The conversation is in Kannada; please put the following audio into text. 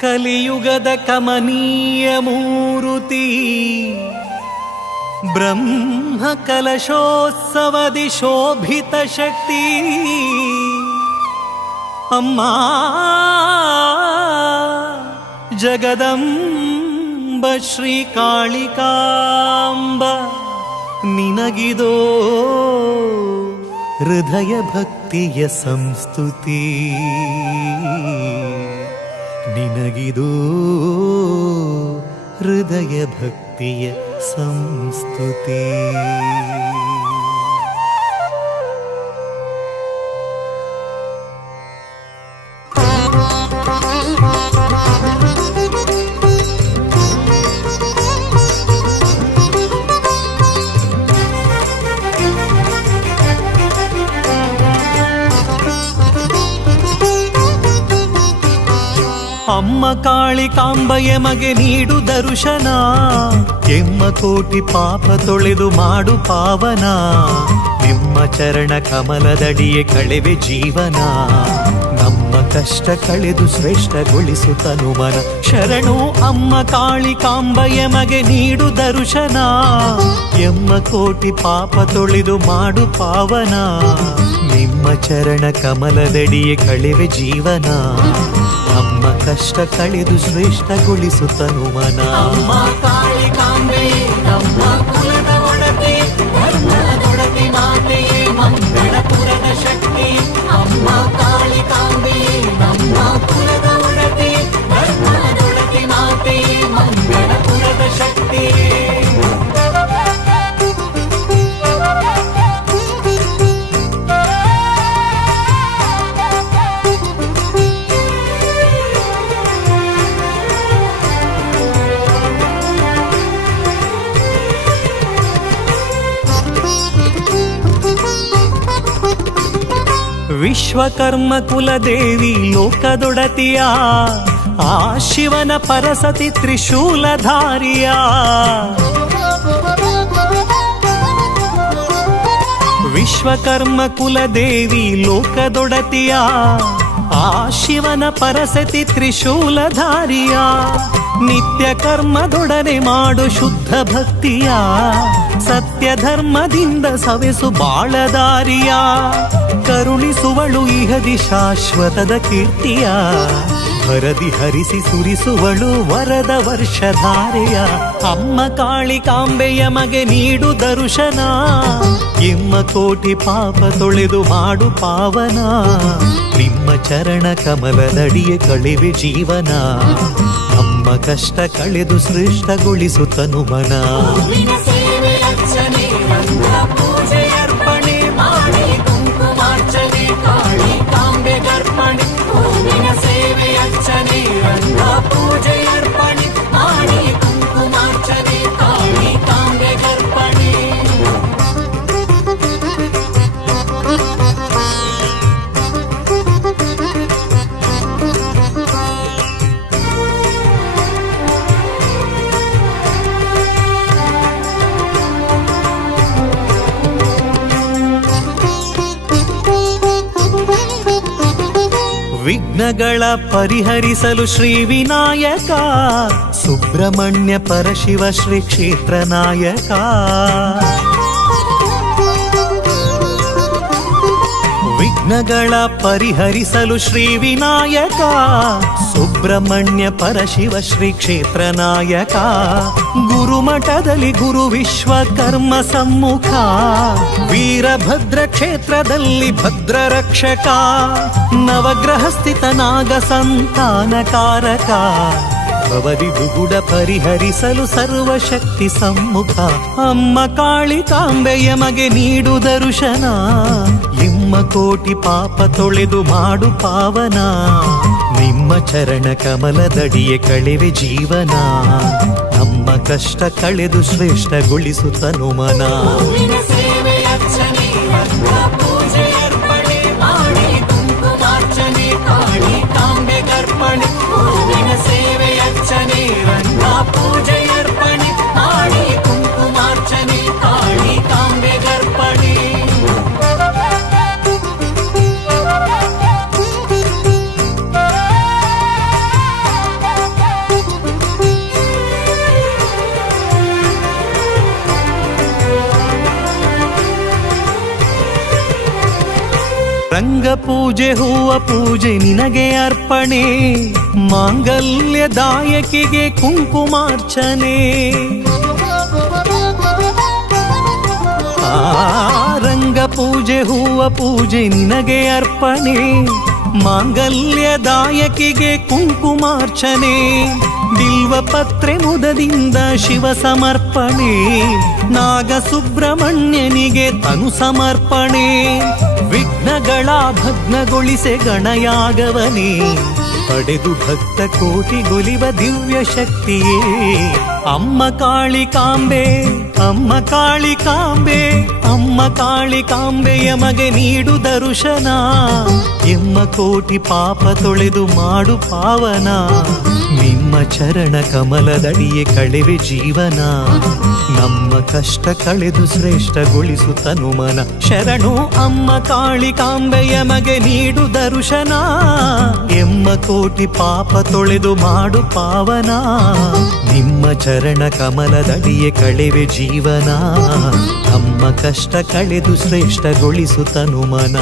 ಕಲಿಯುಗದ ಕಮನೀಯ ಮೂರುತಿ. ಬ್ರಹ್ಮ ಕಲಶೋತ್ಸವದಿ ಶೋಭಿತ ಶಕ್ತಿ. ಅಮ್ಮ, ಜಗದಂಬ ಶ್ರೀ ಕಾಳಿಕಾಂಬ, ನಿನಗಿದೋ ಹೃದಯ ಭಕ್ತಿಯ ಸಂಸ್ತುತಿ. ನಿನಗಿದೋ ಹೃದಯ ಭಕ್ತಿಯ ಸಂಸ್ತುತಿ. ಅಮ್ಮ ಕಾಳಿ ಕಾಂಬಯ ಮಗೆ ನೀಡು ದರ್ಶನ. ಎಮ್ಮ ಕೋಟಿ ಪಾಪ ತೊಳೆದು ಮಾಡು ಪಾವನ. ನಿಮ್ಮ ಚರಣ ಕಮಲದಡಿಯೇ ಕಳೆವೆ ಜೀವನ. ನಮ್ಮ ಕಷ್ಟ ಕಳೆದು ಶ್ರೇಷ್ಠಗೊಳಿಸು ತನುಮನ ಶರಣು ಅಮ್ಮ ಕಾಳಿ ಕಾಂಬ ಮಗೆ ನೀಡು ದರುಶನ. ಎಮ್ಮ ಕೋಟಿ ಪಾಪ ತೊಳೆದು ಮಾಡು ಪಾವನ. ನಿಮ್ಮ ಚರಣ ಕಮಲದಡಿಯೇ ಕಳೆವೆ ಜೀವನ. ನಮ್ಮ ಕಷ್ಟ ಕಳೆದು ಶ್ರೇಷ್ಠಗೊಳಿಸು ತನುಮನ மாதையே மங்கள புரண சக்தி. அம்மா காளி தாம்பியே அம்மா புலத ವಿಶ್ವಕರ್ಮ ಕುಲದೇವಿ ಲೋಕದೊಡತಿಯ ಆ ಶಿವನ ಪರಸತಿ ತ್ರಿಶೂಲಧಾರಿಯ ವಿಶ್ವಕರ್ಮ ಕುಲದೇವಿ ಲೋಕದೊಡತಿಯ ಆ ಶಿವನ ಪರಸತಿ ತ್ರಿಶೂಲಧಾರಿಯ ನಿತ್ಯ ಕರ್ಮದೊಡನೆ ಮಾಡು ಶುದ್ಧ ಭಕ್ತಿಯ ಸತ್ಯ ಧರ್ಮದಿಂದ ಸವೆಸು ಬಾಳದಾರಿಯ ಕರುಣಿಸುವಳು ಇಹದಿ ಶಾಶ್ವತದ ಕೀರ್ತಿಯ. ಹರದಿ ಹರಿಸಿ ಸುರಿಸುವಳು ವರದ ವರ್ಷಧಾರೆಯ. ಅಮ್ಮ ಕಾಳಿ ಕಾಂಬೆಯ ಮಗೆ ನೀಡು ದರುಶನ. ಎಮ್ಮ ಕೋಟಿ ಪಾಪ ತೊಳೆದು ಮಾಡು ಪಾವನ. ನಿಮ್ಮ ಚರಣ ಕಮಲದಡಿಯ ಕಳಿವೆ ಜೀವನ. ನಮ್ಮ ಕಷ್ಟ ಕಳೆದು ಶ್ರೇಷ್ಠಗೊಳಿಸುತ್ತನು ತನುಮನ ವಿಘ್ನಗಳ ಪರಿಹರಿಸಲು ಶ್ರೀ ವಿನಾಯಕ ಸುಬ್ರಹ್ಮಣ್ಯ ಪರಶಿವ ಶ್ರೀ ಕ್ಷೇತ್ರ ನಾಯಕ. ವಿಘ್ನಗಳ ಪರಿಹರಿಸಲು ಶ್ರೀ ವಿನಾಯಕ, ಸುಬ್ರಹ್ಮಣ್ಯ ಪರಶಿವ ಶ್ರೀ ಕ್ಷೇತ್ರ ನಾಯಕ, ಗುರುಮಠದಲ್ಲಿ ಗುರು ವಿಶ್ವಕರ್ಮ ಸಮ್ಮುಖ, ವೀರಭದ್ರ ಕ್ಷೇತ್ರದಲ್ಲಿ ಭದ್ರ ರಕ್ಷಕ ನವಗ್ರಹ ಸ್ಥಿತ ನಾಗ ಸಂತಾನಕಾರಕ ಭವದಿ ದುಗುಡ ಪರಿಹರಿಸಲು ಸರ್ವಶಕ್ತಿ ಸಮ್ಮುಖ, ಅಮ್ಮ ಕಾಳಿ ಕಾಂಬೆಯ ಮಗೆ ನೀಡು ದರುಶನ ನಿಮ್ಮ ಕೋಟಿ ಪಾಪ ತೊಳೆದು ಮಾಡು ಪಾವನ. ನಿಮ್ಮ ಚರಣ ಕಮಲದಡಿಯ ಕಳೆವೆ ಜೀವನ. ನಮ್ಮ ಕಷ್ಟ ಕಳೆದು ಶ್ರೇಷ್ಠಗೊಳಿಸು ತನುಮನ ಪೂಜೆ ಮಾಡಿ ಕಾಂಬೆ ಗರ್ಪಣೆ ರಂಗ ಪೂಜೆ ಹೂವ ಪೂಜೆ ನಿನಗೆ ಅರ್ಪಣೆ ಮಾಂಗಲ್ಯ ದಾಯಕಿಗೆ ಕುಂಕುಮಾರ್ಚನೆ ರಂಗ ಪೂಜೆ ಹೂವ ಪೂಜೆ ನಿನಗೆ ಅರ್ಪಣೆ ಮಾಂಗಲ್ಯದಾಯಕಿಗೆ ಕುಂಕುಮಾರ್ಚನೆ ಬಿಲ್ವ ಪತ್ರೆ ಮುದದಿಂದ ಶಿವ ಸಮರ್ಪಣೆ ನಾಗ ಸುಬ್ರಹ್ಮಣ್ಯನಿಗೆ ತನು ಸಮರ್ಪಣೆ ವಿಘ್ನಗಳ ಭಗ್ನಗೊಳಿಸೆ ಗಣಯಾಗವನೇ, ಪಡೆದು ಭಕ್ತ ಕೋಟಿಗೊಲಿವ ದಿವ್ಯ ಶಕ್ತಿಯೇ ಅಮ್ಮ ಕಾಳಿಕಾಂಬೆ ಅಮ್ಮ ಕಾಳಿ ಕಾಂಬೆ ಅಮ್ಮ ಕಾಳಿಕಾಂಬೆಯ ಮಗೆ ನೀಡು ದರ್ಶನ. ಎಮ್ಮ ಕೋಟಿ ಪಾಪ ತೊಳೆದು ಮಾಡು ಪಾವನ. ನಿಮ್ಮ ಚರಣ ಕಮಲದಡಿಯೇ ಕಳೆವೆ ಜೀವನ. ನಮ್ಮ ಕಷ್ಟ ಕಳೆದು ಶ್ರೇಷ್ಠಗೊಳಿಸು ತನುಮನ ಶರಣು ಅಮ್ಮ ಕಾಳಿಕಾಂಬೆಯ ಮಗೆ ನೀಡು ದರುಶನ. ಎಮ್ಮ ಕೋಟಿ ಪಾಪ ತೊಳೆದು ಮಾಡು ಪಾವನ. ನಿಮ್ಮ ಚರಣ ಕಮಲದಡಿಯೇ ಕಳೆವೆ ಜೀವನ. ನಮ್ಮ ಕಷ್ಟ ಕಳೆದು ಶ್ರೇಷ್ಠಗೊಳಿಸು ತನುಮನ